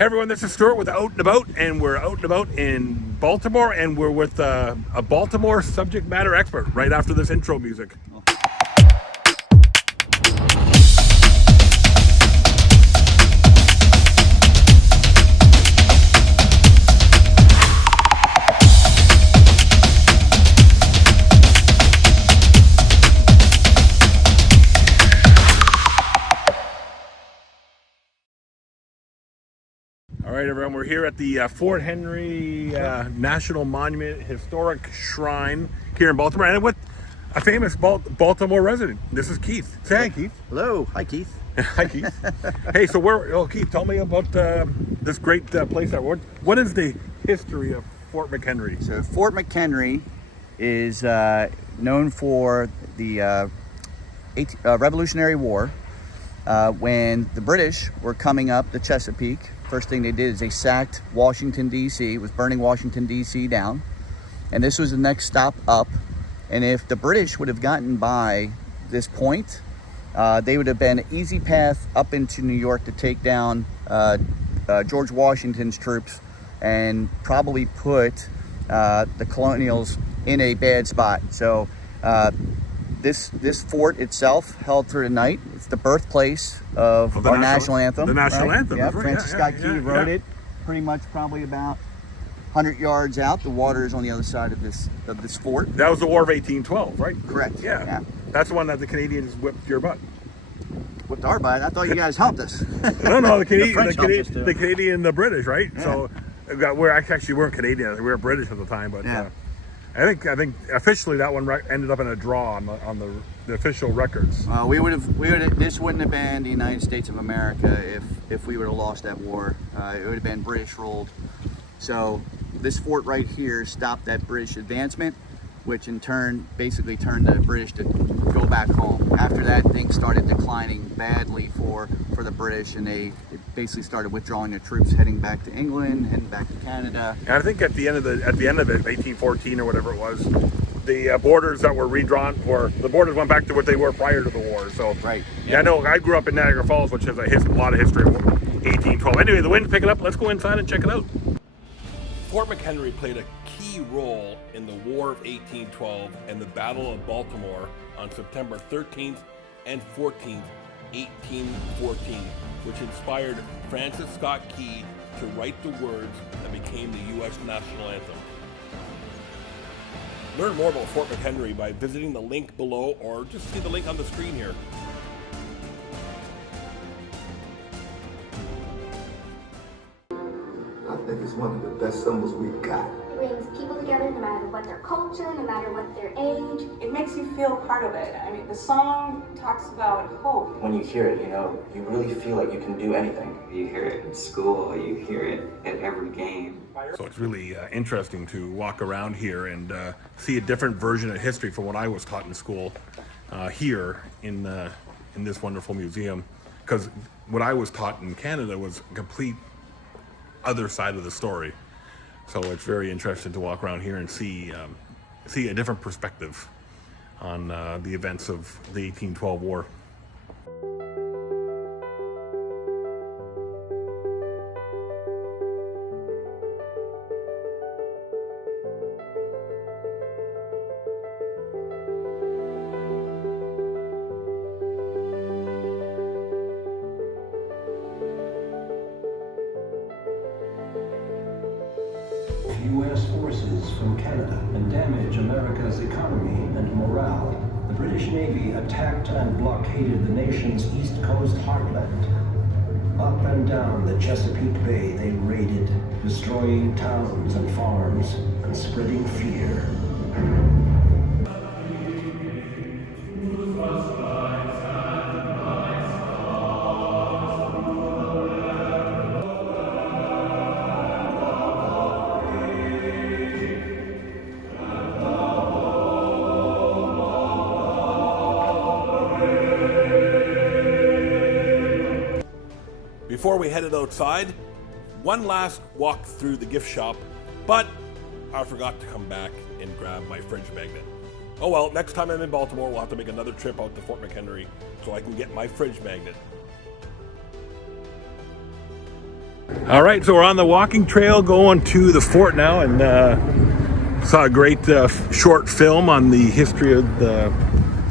Hey everyone, this is Stuart with Out and About, and we're out and about in Baltimore, and we're with a Baltimore subject matter expert right after this intro music. All right, everyone, we're here at the Fort McHenry National Monument Historic Shrine here in Baltimore, and with a famous Baltimore resident. This is Keith. Say hi, Keith. Hello. Hi, Keith. Hi, Keith. Hey, so Keith, tell me about this great place. What is the history of Fort McHenry? So Fort McHenry is known for the Revolutionary War. When the British were coming up the Chesapeake, first thing they did is they sacked Washington, D.C. It was burning Washington, D.C. down. And this was the next stop up. And if the British would have gotten by this point, they would have been an easy path up into New York to take down George Washington's troops and probably put the colonials in a bad spot. So this fort itself held through the night. It's the birthplace of our national anthem. The national anthem. Yeah, right. Francis Scott Key wrote it. Pretty much, probably about 100 yards out. The water is on the other side of this fort. That was the War of 1812, right? Correct. Yeah. That's the one that the Canadians whipped your butt. Whipped our butt. I thought you guys helped us. No, the Canadian, the the Canadian, the British, right? Yeah. So we weren't Canadian. We were British at the time, but. Yeah. I think officially that one ended up in a draw on the official records. This wouldn't have been the United States of America if we would have lost that war. It would have been British ruled. So this fort right here stopped that British advancement, which in turn basically turned the British to go back home. After that, things started declining badly for the British, and they basically started withdrawing their troops, heading back to England, heading back to Canada. And I think at the end of it, 1814 or whatever it was, the borders that were redrawn, or the borders went back to what they were prior to the war. So right. Yeah, I know. I grew up in Niagara Falls, which has a lot of history of 1812. Anyway, the wind's picking up. Let's go inside and check it out. Fort McHenry played a key role in the War of 1812 and the Battle of Baltimore on September 13th and 14th, 1814, which inspired Francis Scott Key to write the words that became the U.S. national anthem. Learn more about Fort McHenry by visiting the link below, or just see the link on the screen here. I think it's one of the best symbols we've got. It brings people together no matter what their culture, no matter what their age. It makes you feel part of it. I mean, the song talks about hope. When you hear it, you really feel like you can do anything. You hear it in school, you hear it at every game. So it's really interesting to walk around here and see a different version of history from what I was taught in school here in this wonderful museum. Because what I was taught in Canada was a complete other side of the story. So it's very interesting to walk around here and see a different perspective on the events of the 1812 war. U.S. forces from Canada and damage America's economy and morale. The British Navy attacked and blockaded the nation's east coast heartland. Up and down the Chesapeake Bay they raided, destroying towns and farms and spreading fear. Before we headed outside, one last walk through the gift shop, but I forgot to come back and grab my fridge magnet. Oh well, next time I'm in Baltimore, we'll have to make another trip out to Fort McHenry so I can get my fridge magnet. All right, so we're on the walking trail going to the fort now, and saw a great short film on the history of the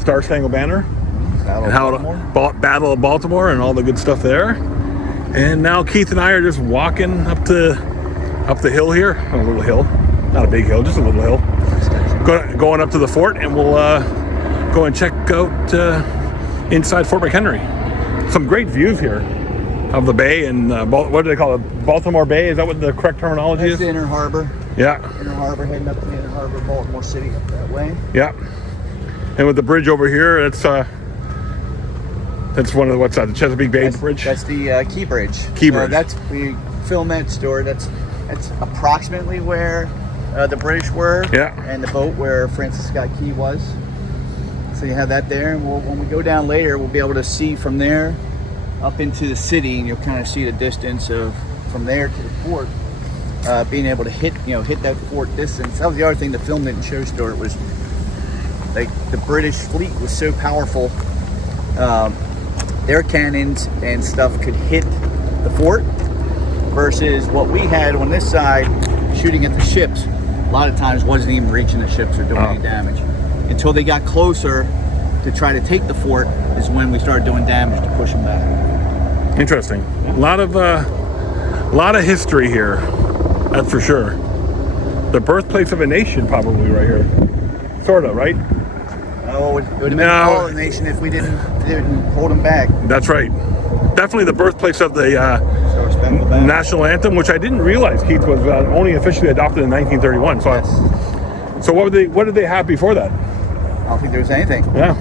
Star Spangled Banner and how Battle of Baltimore and all the good stuff there. And now Keith and I are just walking up the hill here, a little hill, not a big hill, just a little hill, going up to the fort, and we'll go and check out inside Fort McHenry. Some great views here of the bay and what do they call it? Baltimore Bay? Is that what the correct terminology is? That's the Inner Harbor. Yeah. Inner Harbor, heading up to the Inner Harbor, Baltimore City up that way. Yeah. And with the bridge over here, that's one of the, what's that? The Chesapeake Bay Bridge. That's the Key Bridge. Key Bridge. We film that, Stuart. That's approximately where the British were. Yeah. And the boat where Francis Scott Key was. So you have that there, and when we go down later, we'll be able to see from there up into the city, and you'll kind of see the distance of from there to the fort. Being able to hit that fort distance. That was the other thing the film didn't show, Stuart, was like the British fleet was so powerful. Their cannons and stuff could hit the fort versus what we had on this side, shooting at the ships. A lot of times wasn't even reaching the ships or doing any damage. Until they got closer to try to take the fort is when we started doing damage to push them back. Interesting. A lot of history here, that's for sure. The birthplace of a nation, probably right here. Sort of, right? Oh, it would have been a fall of the nation if we didn't hold them back. That's right. Definitely the birthplace of the national anthem, which I didn't realize, Keith, was only officially adopted in 1931. So, Yes. So what did they have before that? I don't think there was anything. Yeah.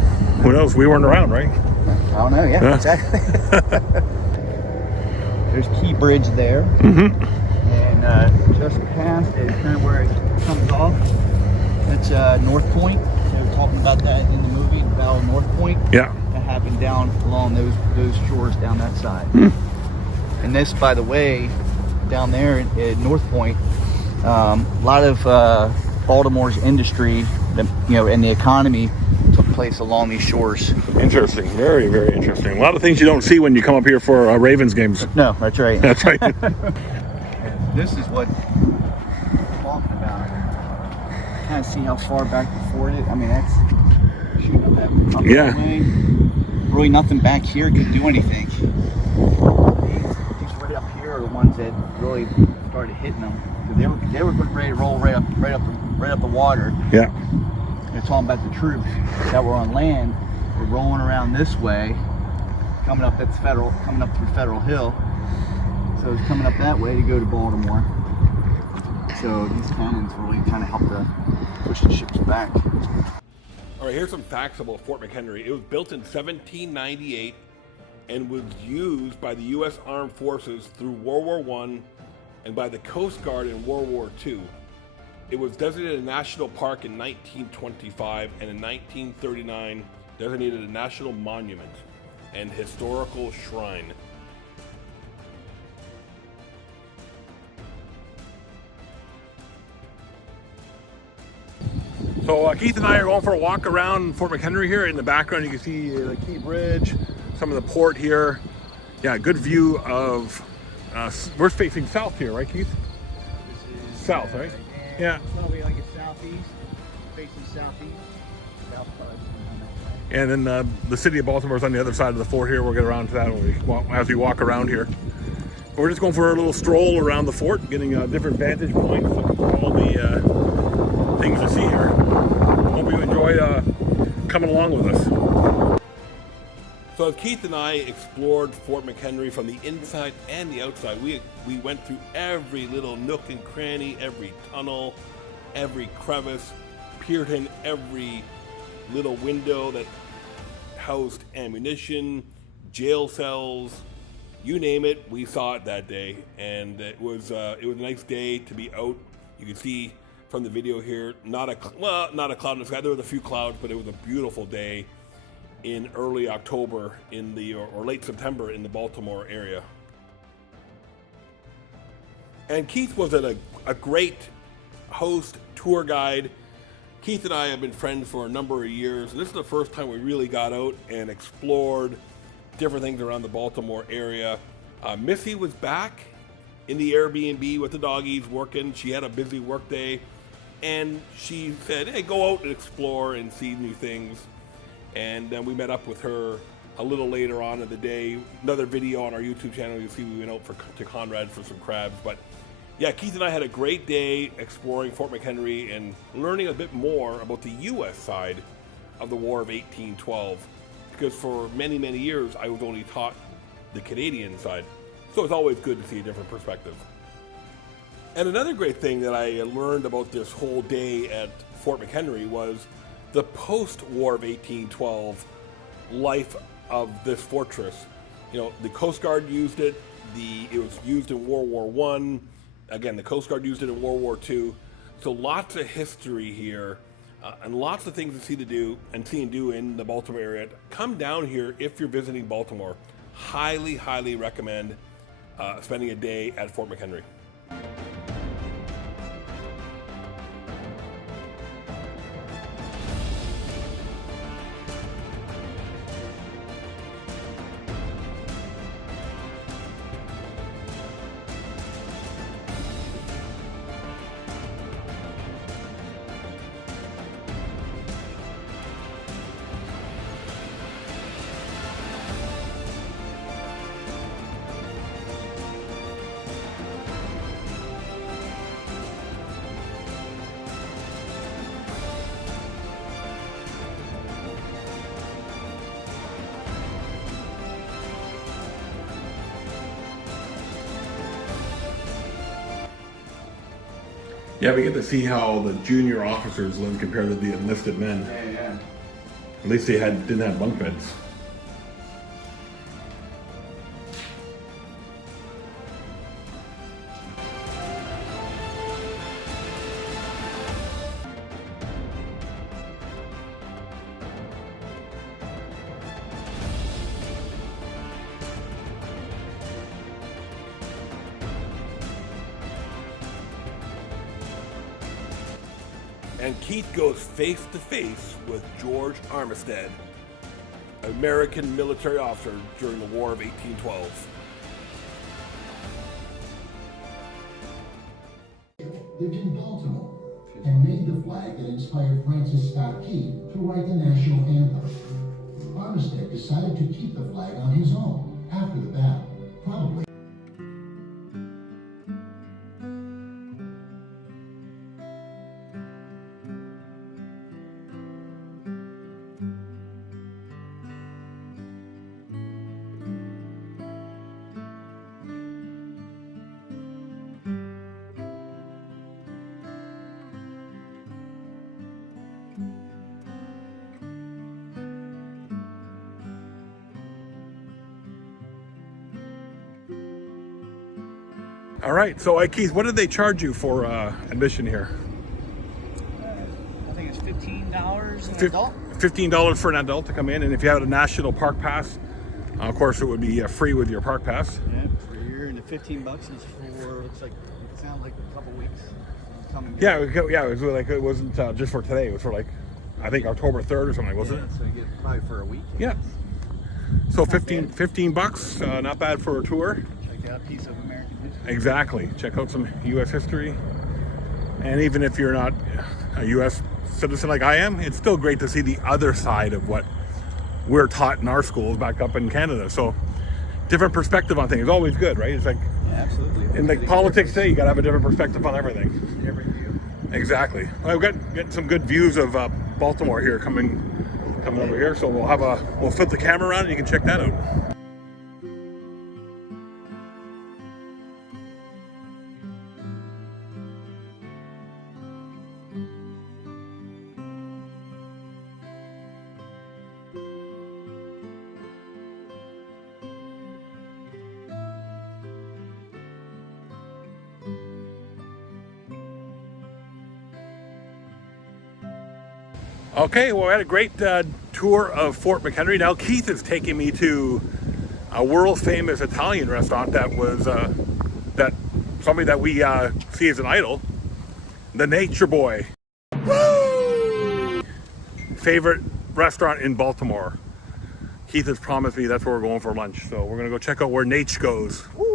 Who knows? We weren't around, right? I don't know. Yeah. Exactly. There's Key Bridge there. Mm-hmm. And just past is kind of where it comes off. That's North Point. They were talking about that in the movie, the Battle of North Point. Yeah. That happened down along those shores down that side. And this, by the way, down there at North Point, a lot of Baltimore's industry, and the economy took place along these shores. Interesting. Very, very interesting. A lot of things you don't see when you come up here for Ravens games. No, that's right. That's right. This is what I'm talking about. Kind of see how far back the fort is. I mean, that's shooting up that way. Really nothing back here could do anything. These right up here are the ones that really started hitting them. They were ready to roll right up the water. Yeah. They're talking about the troops that were on land. Were rolling around this way, coming up through Federal Hill. So it's coming up that way to go to Baltimore. So these cannons really kind of help to push the ships back. All right, here's some facts about Fort McHenry. It was built in 1798 and was used by the U.S. Armed Forces through World War I and by the Coast Guard in World War II. It was designated a national park in 1925 and in 1939 designated a national monument and historical shrine. So Keith and I are going for a walk around Fort McHenry here. In the background you can see the Key Bridge, some of the port here. Yeah, good view of, we're facing south here, right Keith? South, right? Yeah. Probably like a southeast, facing southeast. And then the city of Baltimore is on the other side of the fort here. We'll get around to that as we walk around here. We're just going for a little stroll around the fort, getting different vantage points of all the things to see here. Hope you enjoy coming along with us. So as Keith and I explored Fort McHenry from the inside and the outside, we went through every little nook and cranny, every tunnel, every crevice, peered in every little window that housed ammunition, jail cells, you name it, we saw it that day. And it was a nice day to be out. You can see from the video here, not a cloud in the sky. There was a few clouds, but it was a beautiful day in early October or late September in the Baltimore area. And Keith was a great host, tour guide. Keith and I have been friends for a number of years, and this is the first time we really got out and explored different things around the Baltimore area. Missy was back in the Airbnb with the doggies working. She had a busy work day, and she said, hey, go out and explore and see new things. And then we met up with her a little later on in the day. Another video on our YouTube channel, you'll see we went out to Conrad for some crabs. But yeah, Keith and I had a great day exploring Fort McHenry and learning a bit more about the U.S. side of the War of 1812. Because for many, many years, I was only taught the Canadian side. So it's always good to see a different perspective. And another great thing that I learned about this whole day at Fort McHenry was the post-War of 1812 life of this fortress. You know, the Coast Guard used it. It was used in World War I. Again, the Coast Guard used it in World War II. So lots of history here, and lots of things to see and do in the Baltimore area. Come down here if you're visiting Baltimore. Highly, highly recommend spending a day at Fort McHenry. Yeah, we get to see how the junior officers live compared to the enlisted men. Yeah. At least they didn't have bunk beds. And Keith goes face to face with George Armistead, American military officer during the War of 1812. Lived in Baltimore and made the flag that inspired Francis Scott Key to write the national anthem. Armistead decided to keep the flag on his own after the battle, probably. All right, so Keith, what did they charge you for admission here? I think it's $15 an adult. $15 for an adult to come in, and if you have a national park pass, of course, it would be free with your park pass. Yeah, for a year, and the $15 is for, looks like, it sounds like a couple weeks. Yeah, it was like, it wasn't just for today. It was for like, I think October 3rd or something, wasn't it? So you get probably for a week. Yeah. So $15, not bad for a tour. Check out a piece of American history. Exactly. Check out some U.S. history. And even if you're not a U.S. citizen like I am, it's still great to see the other side of what we're taught in our schools back up in Canada. So different perspective on things is always good, right? It's like, yeah, absolutely. in like politics today, you got to have a different perspective on everything. Every view. Exactly. Well, we've got some good views of Baltimore here coming over here. So we'll flip the camera around and you can check that out. Okay, well, we had a great tour of Fort McHenry. Now Keith is taking me to a world famous Italian restaurant that was that somebody that we see as an idol, the Nature Boy. Woo! Favorite restaurant in Baltimore. Keith has promised me that's where we're going for lunch, so we're gonna go check out where Nate goes. Woo!